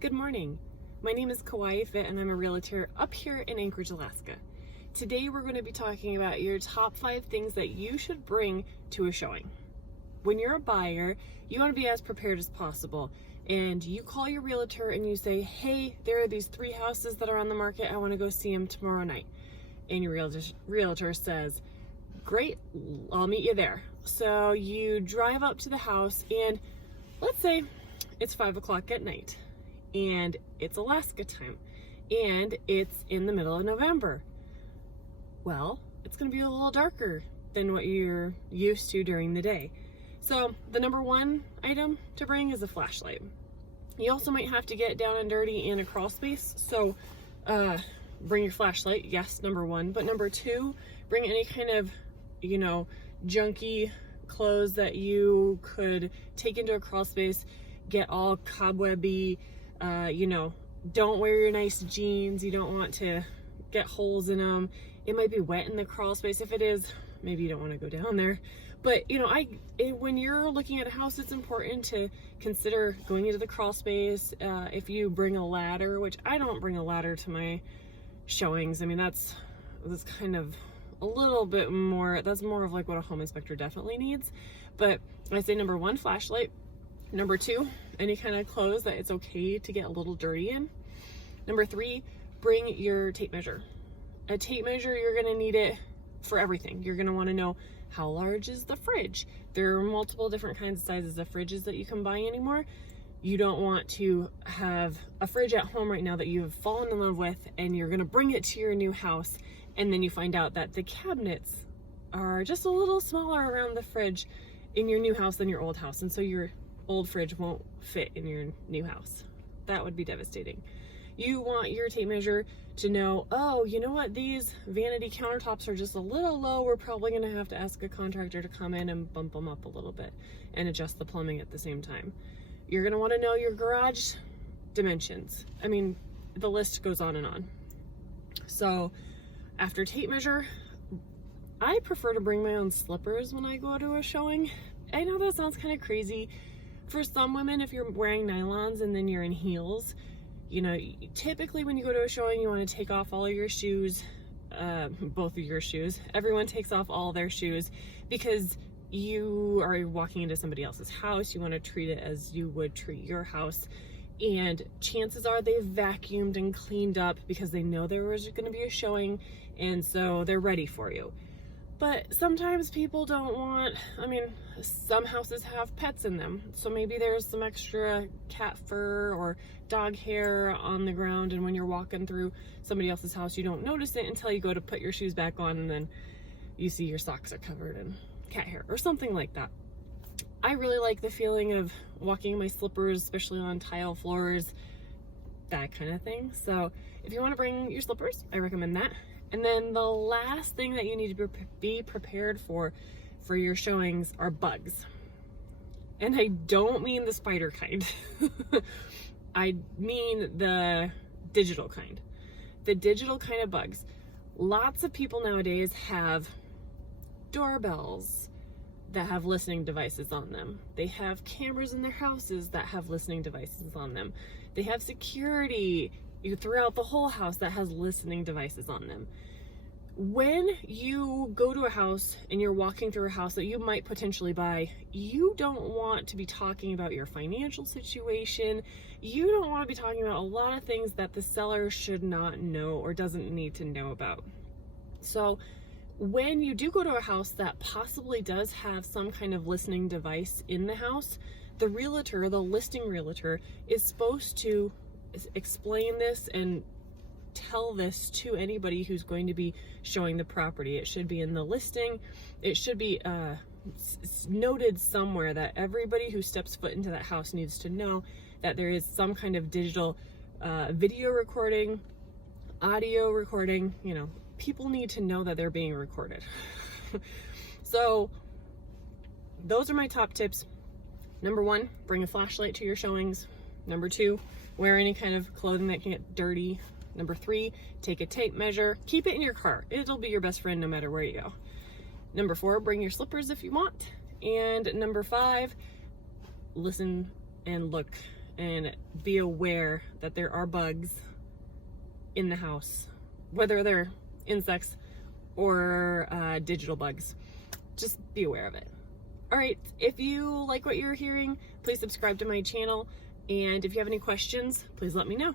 Good morning. My name is Kauai, Fitt, and I'm a realtor up here in Anchorage, Alaska. Today we're going to be talking about your top 5 things that you should bring to a showing. When you're a buyer, you want to be as prepared as possible, and you call your realtor and you say, hey, there are these 3 houses that are on the market. I want to go see them tomorrow night. And your realtor says, great, I'll meet you there. So you drive up to the house, and let's say it's 5 o'clock at night and it's Alaska time and it's in the middle of November. Well, it's going to be a little darker than what you're used to during the day. So the number 1 item to bring is a flashlight. You also might have to get down and dirty in a crawl space. So bring your flashlight. Yes, number 1. But number 2, bring any kind of, junky clothes that you could take into a crawl space, get all cobwebby. Don't wear your nice jeans. You don't want to get holes in them. It might be wet in the crawl space. If it is, maybe you don't want to go down there. But when you're looking at a house, it's important to consider going into the crawl space. If you bring a ladder, which I don't bring a ladder to my showings. I mean, that's kind of a little bit more, that's more of like what a home inspector definitely needs. But I say number 1, flashlight. Number 2, any kind of clothes that it's okay to get a little dirty in. Number 3, bring your tape measure. A tape measure, you're going to need it for everything. You're going to want to know, how large is the fridge? There are multiple different kinds of sizes of fridges that you can buy anymore. You don't want to have a fridge at home right now that you have fallen in love with, and you're going to bring it to your new house, and then you find out that the cabinets are just a little smaller around the fridge in your new house than your old house, and so your old fridge won't fit in your new house. That would be devastating. You want your tape measure to know, oh, you know what, these vanity countertops are just a little low. We're probably going to have to ask a contractor to come in and bump them up a little bit and adjust the plumbing at the same time. You're going to want to know your garage dimensions. I mean, the list goes on and on. So after tape measure, I prefer to bring my own slippers when I go to a showing. I know that sounds kind of crazy. For some women, if you're wearing nylons and then you're in heels, typically when you go to a showing, you want to take off all of your shoes, both of your shoes. Everyone takes off all their shoes because you are walking into somebody else's house. You want to treat it as you would treat your house. And chances are they've vacuumed and cleaned up because they know there was going to be a showing, and so they're ready for you. But sometimes people don't want, some houses have pets in them. So maybe there's some extra cat fur or dog hair on the ground, and when you're walking through somebody else's house, you don't notice it until you go to put your shoes back on, and then you see your socks are covered in cat hair or something like that. I really like the feeling of walking in my slippers, especially on tile floors, that kind of thing. So if you want to bring your slippers, I recommend that. And then the last thing that you need to be prepared for your showings are bugs. And I don't mean the spider kind. I mean the digital kind. The digital kind of bugs. Lots of people nowadays have doorbells that have listening devices on them. They have cameras in their houses that have listening devices on them. They have security throughout the whole house that has listening devices on them. When you go to a house and you're walking through a house that you might potentially buy, you don't want to be talking about your financial situation. You don't want to be talking about a lot of things that the seller should not know or doesn't need to know about. So when you do go to a house that possibly does have some kind of listening device in the house, the realtor, the listing realtor, is supposed to explain this and tell this to anybody who's going to be showing the property. It should be in the listing. It should be noted somewhere that everybody who steps foot into that house needs to know that there is some kind of digital video recording, audio recording. People need to know that they're being recorded. So those are my top tips. Number 1, bring a flashlight to your showings. Number 2, wear any kind of clothing that can get dirty. Number 3, take a tape measure. Keep it in your car. It'll be your best friend no matter where you go. Number 4, bring your slippers if you want. And number 5, listen and look and be aware that there are bugs in the house, whether they're insects or digital bugs. Just be aware of it. All right, if you like what you're hearing, please subscribe to my channel. And if you have any questions, please let me know.